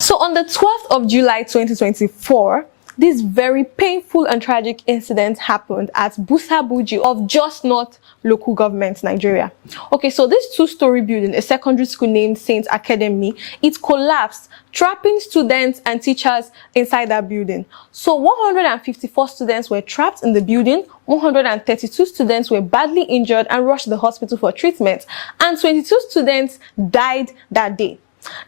So on the 12th of July 2024, this very painful and tragic incident happened at Busa Buji of Jos North local government, Nigeria. Okay, so this two-story building, a secondary school named Saint Academy, it collapsed, trapping students and teachers inside that building. So 154 students were trapped in the building, 132 students were badly injured and rushed to the hospital for treatment, and 22 students died that day.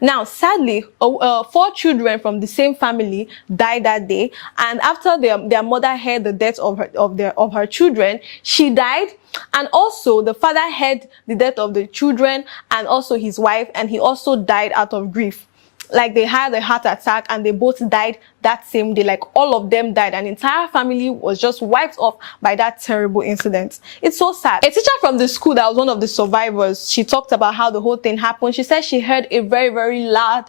Now, sadly, 4 children from the same family died that day, and after their mother heard the death of her children, she died, and also the father heard the death of the children and also his wife, and he also died out of grief. Like, they had a heart attack and they both died that same day. Like, all of them died. An entire family was just wiped off by that terrible incident. It's so sad. A teacher from the school that was one of the survivors, she talked about how the whole thing happened. She said she heard a very loud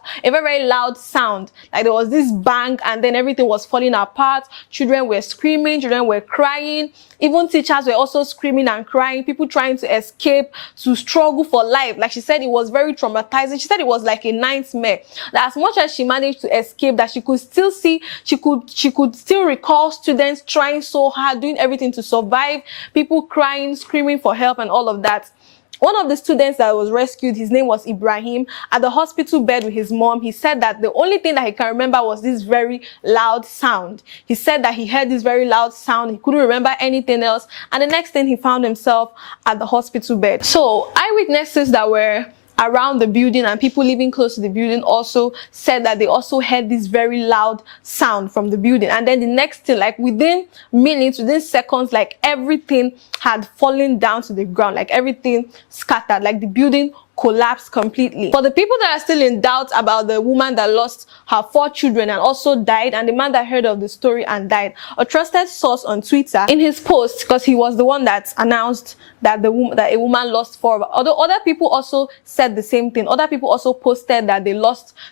sound. Like, there was this bang and then everything was falling apart. Children were screaming, children were crying. Even teachers were also screaming and crying. People trying to escape, to struggle for life. Like, she said it was very traumatizing. She said it was like a nightmare. That as much as she managed to escape, that she could still see, she could still recall students trying so hard, doing everything to survive, people crying, screaming for help and all of that. One of the students that was rescued, his name was Ibrahim, at the hospital bed with his mom. He said that the only thing that he can remember was this very loud sound. He said that he heard this very loud sound. He couldn't remember anything else. And the next thing, he found himself at the hospital bed. So eyewitnesses that were around the building and people living close to the building also said that they also heard this very loud sound from the building. And then the next thing, like within minutes, within seconds, like everything had fallen down to the ground, like everything scattered, like the building collapsed completely. For the people that are still in doubt about the woman that lost her 4 children and also died, and the man that heard of the story and died, a trusted source on Twitter, in his post, because he was the one that announced that a woman lost 4. Although other people also said the same thing. Other people also posted that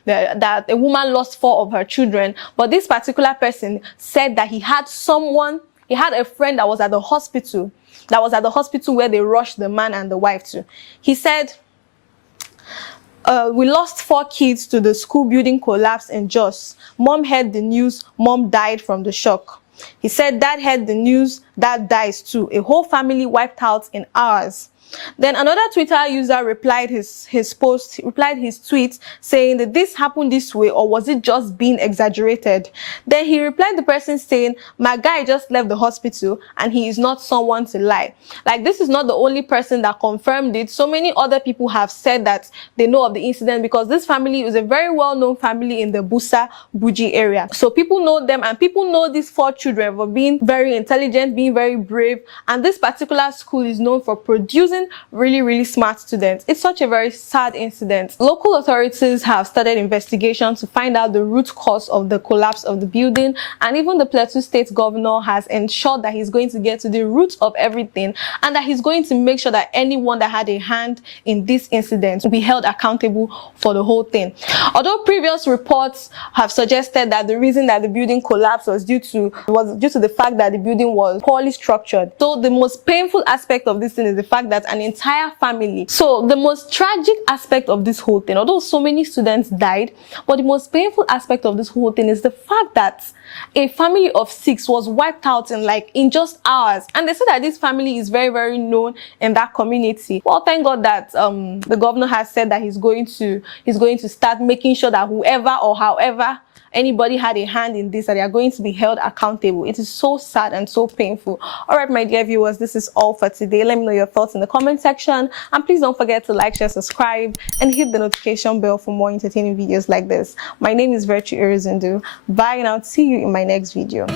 that a woman lost 4 of her children. But this particular person said that he had a friend that was at the hospital, where they rushed the man and the wife to. He said, we lost 4 kids to the school building collapse in Jos. Mom heard the news, mom died from the shock. He said dad heard the news, dad dies too. A whole family wiped out in hours. Then another Twitter user replied his tweet saying that this happened this way, or was it just being exaggerated? Then he replied the person saying, my guy just left the hospital and he is not someone to lie. Like, this is not the only person that confirmed it. So many other people have said that they know of the incident, because this family is a very well-known family in the Busa Buji area. So people know them, and people know these 4 children for being very intelligent, being very brave, and this particular school is known for producing really smart students. It's such a very sad incident. Local authorities have started investigations to find out the root cause of the collapse of the building, and even the Plateau State governor has ensured that he's going to get to the root of everything, and that he's going to make sure that anyone that had a hand in this incident will be held accountable for the whole thing. Although previous reports have suggested that the reason that the building collapsed was due to the fact that the building was poorly structured. So the most painful aspect of this thing is the fact that an entire family. So the most tragic aspect of this whole thing, although so many students died, but the most painful aspect of this whole thing is the fact that a family of 6 was wiped out in just hours. And they said that this family is very known in that community. Well, thank God that the governor has said that he's going to start making sure that whoever or however anybody had a hand in this, that they are going to be held accountable. It is so sad and so painful. All right, my dear viewers, this is all for today. Let me know your thoughts in the comment section, and please don't forget to like, share, subscribe, and hit the notification bell for more entertaining videos like this. My name is Virtue Irizindu. Bye, and I'll see you in my next video.